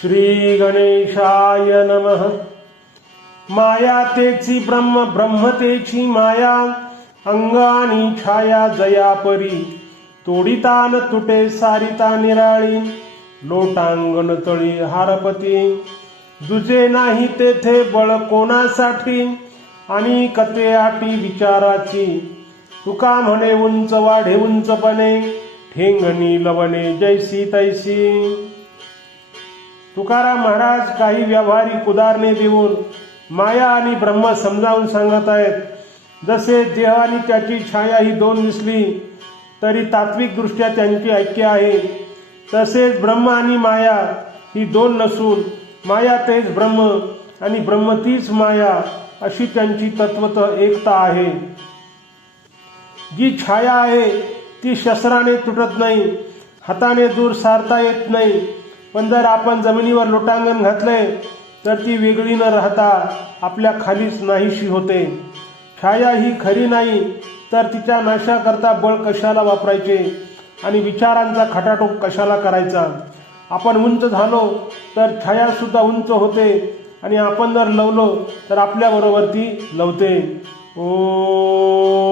श्री गणेशाय नमः। माया तेची ब्रह्म, ब्रह्म तेची माया, अंगानी छाया जया परी, तोडिता न तुटे सारिता निराळी, लोटांगण तळी हारपती, दुजे नाही तेथे बळ कोणासाठी, आणि कते आटी विचाराची, तुका म्हणे उंच वाढे उंचपणे, ठेंगणी लवणे जैसी तैसी। तुकाराम महाराज काही व्यावहारिक उदाहरणे देऊन माया आणि ब्रह्म समजावून सांगत आहेत। जसे देह आणि त्याची छाया ही दोन दिसली तरी तात्विक दृष्ट्या त्यांची ऐक्य आहे, तसेच ब्रह्म आणि माया ही दोन नसून माया तेच ब्रह्म आणि ब्रह्म तीच माया अशी त्यांची तत्वतः एकता आहे। जी छाया आहे ती शस्त्राने तुटत नाही, हाताने दूर सारता येत नाही, पण जर आपण जमिनीवर लोटांगण घातले तर ती वेगळी न राहता आपल्या खालीच नाहीशी होते। छाया ही खरी नाही तर तिच्या नाशाकरता बळ कशाला वापरायचे आणि विचारांचा खटाटोप कशाला करायचा। आपण उंच झालो तर छाया सुद्धा उंच होते आणि आपण जर लवलो तर आपल्याबरोबर ती लवते। ओम